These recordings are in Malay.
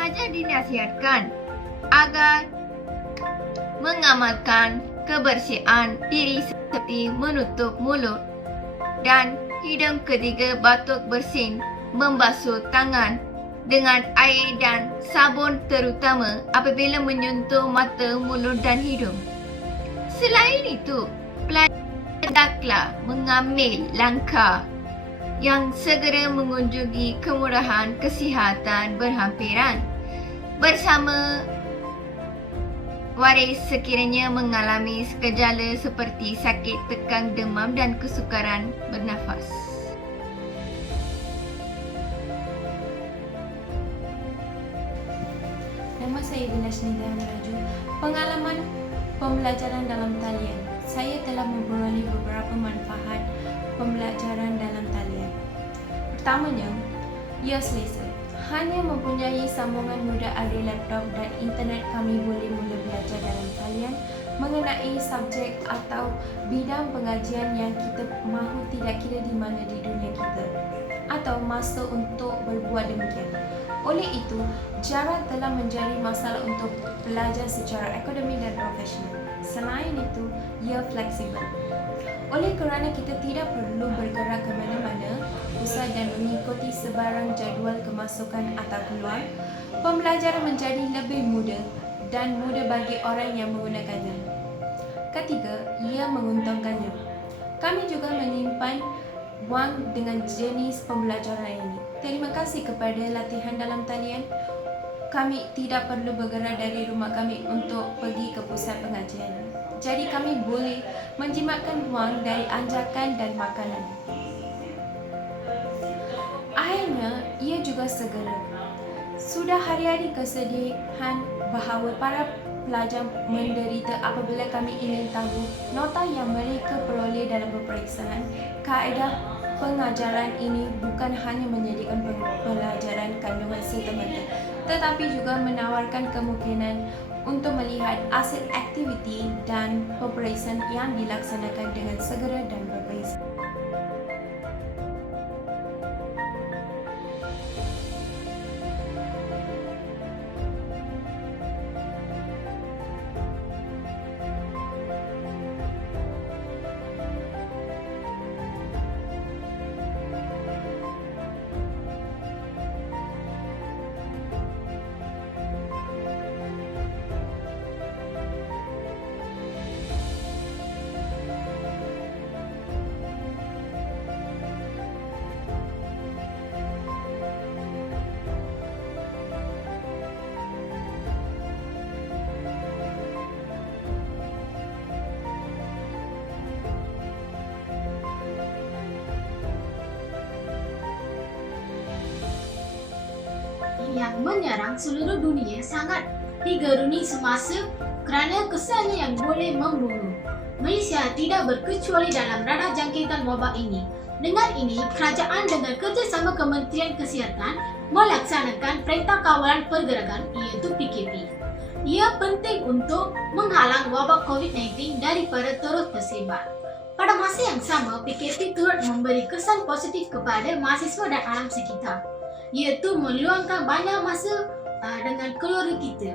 pengajar dinasihatkan agar mengamalkan kebersihan diri seperti menutup mulut dan hidung ketika batuk bersin, membasuh tangan dengan air dan sabun terutama apabila menyentuh mata, mulut dan hidung. Selain itu, pelajar hendaklah mengambil langkah yang segera mengunjungi kemurahan kesihatan berhampiran bersama waris sekiranya mengalami gejala seperti sakit, tekang, demam dan kesukaran bernafas. Nama saya Vilasni Raju. Pengalaman pembelajaran dalam talian. Saya telah memperoleh beberapa manfaat pembelajaran dalam talian. Pertamanya, ia selesa. Hanya mempunyai sambungan mudah dari laptop dan internet, kami boleh mula belajar dalam talian mengenai subjek atau bidang pengajian yang kita mahu tidak kira di mana di dunia kita atau masa untuk berbuat demikian. Oleh itu, jarak telah menjadi masalah untuk belajar secara akademik dan profesional. Selain itu, ia fleksibel. Oleh kerana kita tidak perlu bergerak ke mana-mana pusat dan mengikuti sebarang jadual kemasukan atau keluar, pembelajaran menjadi lebih mudah dan mudah bagi orang yang menggunakannya. Ketiga, ia menguntungkannya. Kami juga menyimpan wang dengan jenis pembelajaran ini. Terima kasih kepada latihan dalam talian, kami tidak perlu bergerak dari rumah kami untuk pergi ke pusat pengajian. Jadi kami boleh menjimatkan wang dari anjakan dan makanan. Akhirnya, ia juga segera. Sudah hari-hari kesedihan bahawa para pelajar menderita apabila kami ingin tahu nota yang mereka peroleh dalam peperiksaan. Kaedah pengajaran ini bukan hanya menyediakan pelajaran kandungan semata, tetapi juga menawarkan kemungkinan untuk melihat hasil aktiviti dan peperiksaan yang dilaksanakan dengan segera dan berbeza. Yang menyerang seluruh dunia sangat digeruni semasa kerana kesannya yang boleh membunuh. Malaysia tidak berkecuali dalam radar jangkitan wabak ini. Dengan ini, kerajaan dengan kerjasama Kementerian Kesihatan melaksanakan Perintah Kawalan Pergerakan iaitu PKP. Ia penting untuk menghalang wabak COVID-19 daripada terus tersebar. Pada masa yang sama, PKP turut memberi kesan positif kepada mahasiswa dan alam sekitar, iaitu meluangkan banyak masa dengan keluarga kita.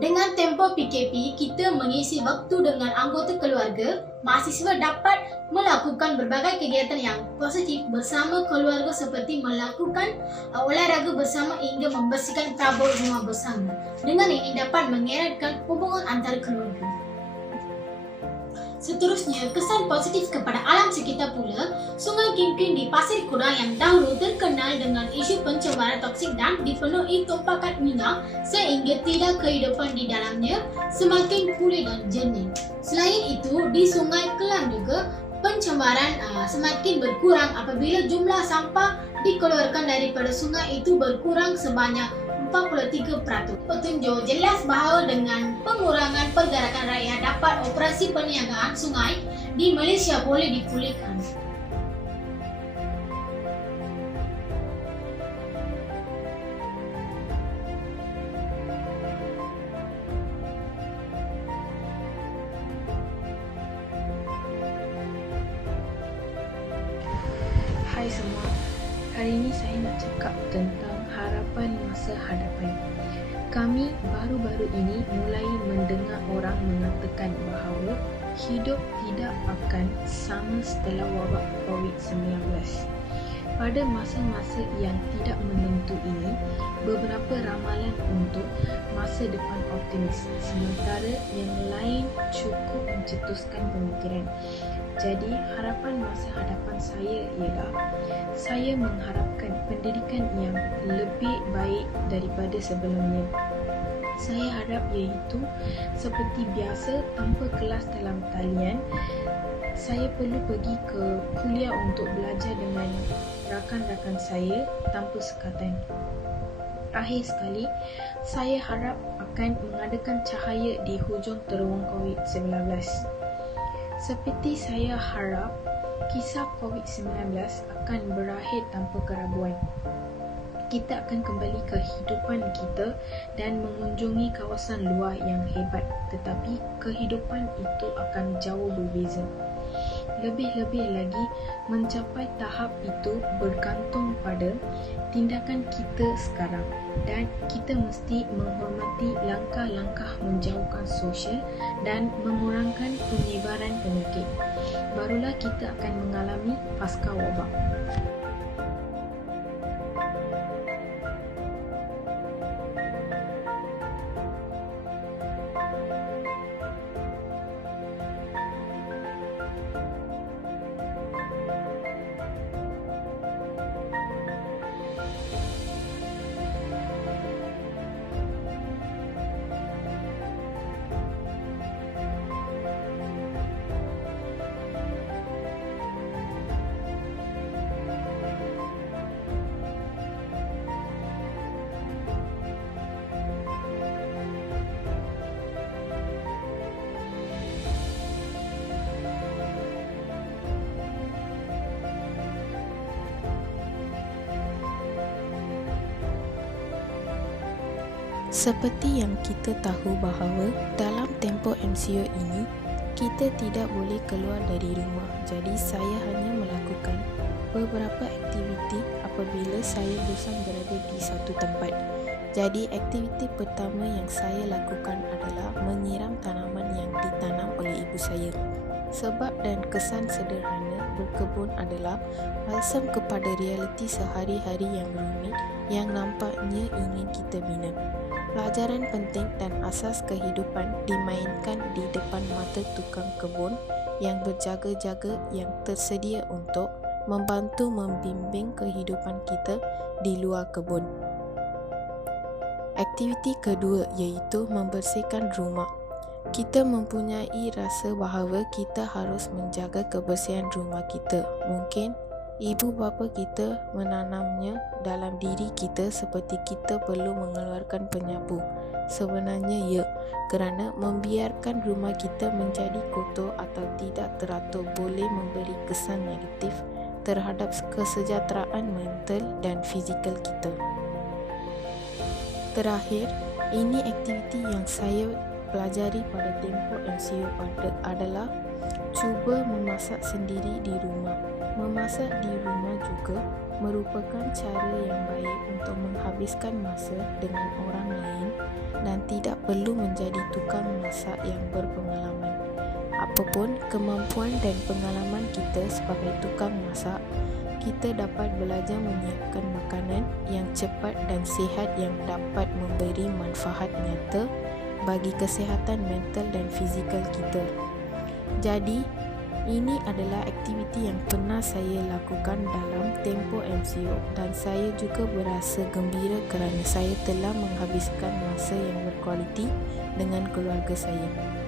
Dengan tempoh PKP, kita mengisi waktu dengan anggota keluarga. Mahasiswa dapat melakukan berbagai kegiatan yang positif bersama keluarga seperti melakukan olahraga bersama hingga membersihkan perabot rumah bersama. Dengan ini dapat mengeratkan hubungan antara keluarga. Seterusnya, kesan positif kepada alam sekitar pula. Sungai Kim di Pasir Kurang yang dahulu terkenal dengan isu pencemaran toksik dan dipenuhi tumpakan minyak sehingga tidak kehidupan di dalamnya semakin pulih dan jernih. Selain itu, di Sungai Kelang juga pencemaran semakin berkurang apabila jumlah sampah dikeluarkan daripada sungai itu berkurang sebanyak 43%. Petunjuk jelas bahawa dengan pengurangan pergerakan rakyat dapat operasi perniagaan sungai di Malaysia boleh dipulihkan. Hai semua, hari ini saya nak cakap tentang harapan masa hadapan. Kami baru-baru ini mulai mendengar orang mengatakan bahawa hidup tidak akan sama setelah wabak COVID-19. Pada masa-masa yang tidak menentu ini, beberapa ramalan untuk masa depan optimis, sementara yang lain cukup mencetuskan pemikiran. Jadi, harapan masa hadapan saya ialah saya mengharapkan pendidikan yang lebih baik daripada sebelumnya. Saya harap iaitu seperti biasa tanpa kelas dalam talian. Saya perlu pergi ke kuliah untuk belajar dengan rakan-rakan saya tanpa sekatan. Akhir sekali, saya harap akan mengadakan cahaya di hujung terowong COVID-19. Seperti saya harap kisah COVID-19 akan berakhir tanpa keraguan. Kita akan kembali ke kehidupan kita dan mengunjungi kawasan luar yang hebat, tetapi kehidupan itu akan jauh berbeza. Lebih-lebih lagi, mencapai tahap itu bergantung pada tindakan kita sekarang, dan kita mesti menghormati langkah-langkah menjauhkan sosial dan mengurangkan penyebaran penyakit. Barulah kita akan mengalami pasca wabak. Seperti yang kita tahu bahawa dalam tempoh MCO ini, kita tidak boleh keluar dari rumah. Jadi saya hanya melakukan beberapa aktiviti apabila saya bosan berada di satu tempat. Jadi aktiviti pertama yang saya lakukan adalah menyiram tanaman yang ditanam oleh ibu saya. Sebab dan kesan sederhana berkebun adalah balsam kepada realiti sehari-hari yang rumit yang nampaknya ingin kita bina. Pelajaran penting dan asas kehidupan dimainkan di depan mata tukang kebun yang berjaga-jaga yang tersedia untuk membantu membimbing kehidupan kita di luar kebun. Aktiviti kedua iaitu membersihkan rumah. Kita mempunyai rasa bahawa kita harus menjaga kebersihan rumah kita. Mungkin ibu bapa kita menanamnya dalam diri kita seperti kita perlu mengeluarkan penyapu. Sebenarnya ya, kerana membiarkan rumah kita menjadi kotor atau tidak teratur boleh memberi kesan negatif terhadap kesejahteraan mental dan fizikal kita. Terakhir, ini aktiviti yang saya pelajari pada tempoh MCO adalah cuba memasak sendiri di rumah. Memasak di rumah juga merupakan cara yang baik untuk menghabiskan masa dengan orang lain dan tidak perlu menjadi tukang masak yang berpengalaman. Apapun kemampuan dan pengalaman kita sebagai tukang masak, kita dapat belajar menyiapkan makanan yang cepat dan sihat yang dapat memberi manfaat nyata bagi kesihatan mental dan fizikal kita. Jadi, ini adalah aktiviti yang pernah saya lakukan dalam tempoh MCO dan saya juga berasa gembira kerana saya telah menghabiskan masa yang berkualiti dengan keluarga saya.